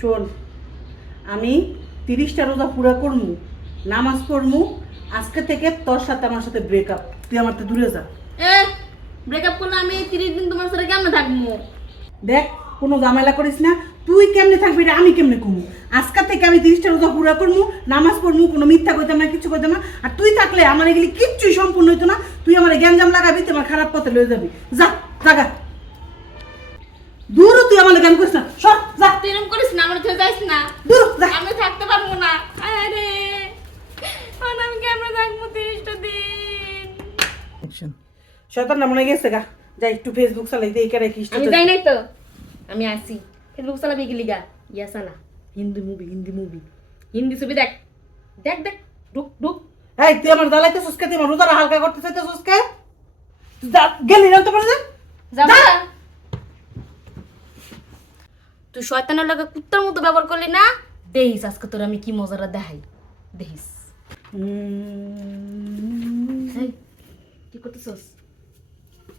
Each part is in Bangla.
শোন আমি তিরিশটা রোজা পুরা করমু নামাজ পড়মু আজকে থেকে তোর সাথে আমার সাথে ব্রেকআপ তুই আমার তো দূরে যা। এ ব্রেকআপ করলে আমি তিরিশ দিন তোমার সাথে কেমন থাকব দেখ কোনো ঝামেলা করিস না। তুই কেমনে থাকবি এটা আমি কেমনে কমু? আজকে থেকে আমি তিরিশটা রোজা পুরা করমু নামাজ পড়মু কোনো মিথ্যা কইতাম না কিছু কইতাম না। আর তুই থাকলে আমার এগুলি কিচ্ছুই সম্পূর্ণ হইতো না। তুই আমার গ্যাঞ্জাম লাগাবি তুই আমার খারাপ পথে লয়ে যাবি। যা জাগা। দূর তুই আমার গান করিস না সব যা তুই এরকম করিস না আমার থেকে যাইস না দূর যা আমি থাকতে পারব না আরে এখন আমি কেমন থাকব তিরিশটা দিন শয়তান না মনে গেছে গা? যাই একটু ফেসবুক চালাই দেই কেরে কি আমি যাই নাই তো? আমি আসি ফেসবুক চালাবি গেলি গা ইয়া চালা। হিন্দি মুভি হিন্দি মুভি হিন্দি ছবি দেখ। দেখ দেখ। ঢুক ঢুক। এই তুই আমার জ্বালাইতে সুস্কে তুই আমার রোজারা হালকা করতে চাইতে সুস্কে গেলি না তো পারে যাবা তুই শয়তানের লাগে কুত্তার মতো ব্যবহার করলি না? দেখিস আজকে তোর আমি কি মজাটা দেখাই। এই, কি করতেছস?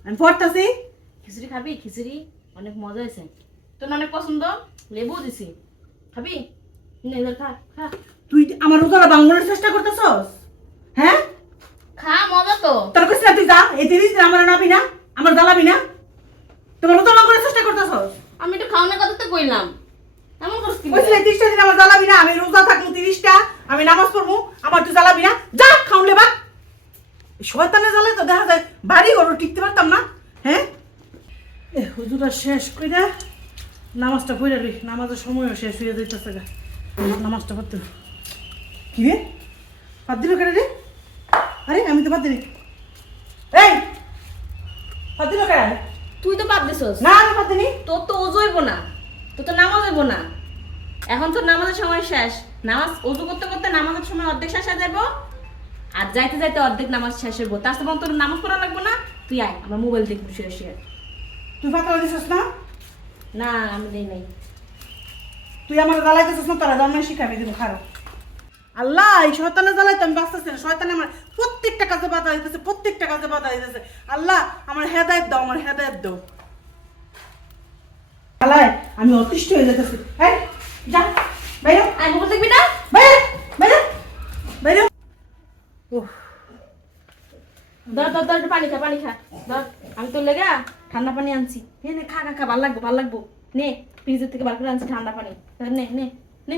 আমি পড়তাছি। খিচুড়ি খাবি? খিচুড়ি অনেক মজা হয়েছে। তোর অনেক পছন্দ? লেবু দিছি। খাবি? নে খা খা। তুই আমার রোজারা বাংলার চেষ্টা করতেছস? হ্যাঁ? খা মজা তো। তোর কইছিস না তুই যা এই দিন আমার নাবি না আমার জ্বালাবি না। তোমার রোজা বাংলার চেষ্টা করতেছস? আমি একটু খাওয়ানোর কথা তো কইলাম। এমন করছিস কি? কইছিস এই দিন আমার জ্বালাবি না আমি রোজা থাকব তিরিশটা আমি নামাজ পড়ব আমার তুই জ্বালাবি না। যা খাউলে বা শয়তানে জ্বালায় তো দেখা যায় বাড়ি ঘরও টিকতে পারতাম না হ্যাঁ? এ হুজুরা শেষ কইরা নামাজটা পড়ে রে নামাজের সময়ও শেষ হয়ে যাইতেছে গা। নামাজটা পড়তে। কি রে? বাদ দিল কেন রে? আরে আমি তো বাদ দিলি। এই! বাদ দিল কেন? তুই তো বাদ দিছস। না আমি বাদ দিনি তোর তো ওজু হইব না। তোর তো নামাজ হইব না। এখন তো নামাজের সময় শেষ। নামাজ ওজু করতে করতে নামাজের সময় অর্ধেক শেষ হয়ে যাব আর যাইতে যাইতে অর্ধেক নামাজ শেষ হইব। তার সাথে তোর নামাজ পড়া লাগবে না? তুই আয় আমরা মোবাইল দেখবি শুয়ে শুয়ে। তুই ফাঁকা দিছিস না? না আমি দেই নাই। তুই আমার জ্বালাইতেছিস না তারা জন্মে শিখাবি দিব খারাপ আল্লাহ এই শয়তানে জ্বালাই তো আমি বাঁচতেছি না। শয়তানে আমার প্রত্যেকটা কাজে বাধা দিতেছে প্রত্যেকটা কাজে বাধা দিতেছে। আল্লাহ আমার হেদায়ত দাও আমার হেদায়ত দাও। আল্লাহ আমি অতিষ্ঠ হয়ে যেতেছি। হ্যাঁ যা বাইরে আয় মোবাইল দেখবি না বাইরে বাইরে বাইরে ওহ ধর ধর ধর পানি খা পানি খা। ধর আমি তোর লেগা ঠান্ডা পানি আনছি। নে নে খা খা খা ভালো লাগবো ভালো লাগবো। নে ফ্রিজের থেকে বার করে আনছি ঠান্ডা পানি। নে নে নে।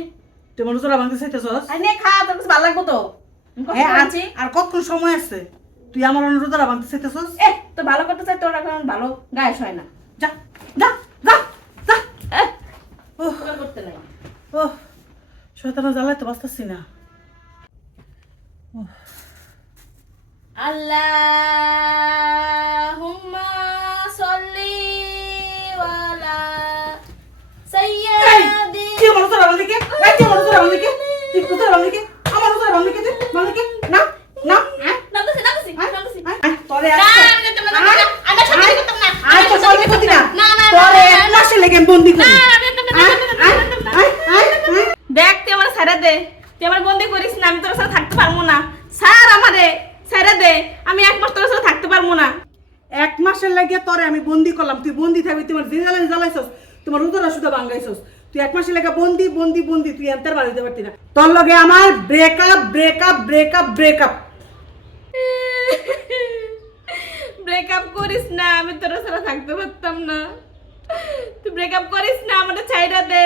তুই আমার জোড়া ভাঙতে চাইতেছস নে খা তোর কাছে ভালো লাগবো তো। হ্যাঁ করে আর- কতক্ষণ সময় আছে? তুই আমার অনুরোধরা ভাঙতে চাইতেছস এ তো ভালো করতে চাই তোর এখন ভালো গায়ে হয় না। যা যা যা যা। এ করতে নাই। ও শয়তানা জ্বালায় তো বাঁচতেছি না। আল্লাহুম্মা আয়, আয়, আয়। দেখ তুই আমার ছেড়ে দে। তুই আমার বন্দি করিস না আমি তোর সাথে থাকতে পারব না। স্যার আমারে ছেড়ে দে আমি এক মাস তোর সাথে থাকতে পারব না। এক মাসের লাগে তোরে আমি বন্দি করলাম। তুই বন্দি থাকবি তোমার যে জ্বালাইছস তোমার উদরা শুধু বাঙ্গাইছস তুই এক মাসের লাগে বন্দি বন্দি বন্দি তুই এন্তার বাড়িতে পারতি না। তোর লগে আমার breakup breakup breakup breakup breakup করিস না আমি তোর সাথে থাকতে পারতাম না। তুই ব্রেকআপ করিস না আমাদের ছাইরা দে।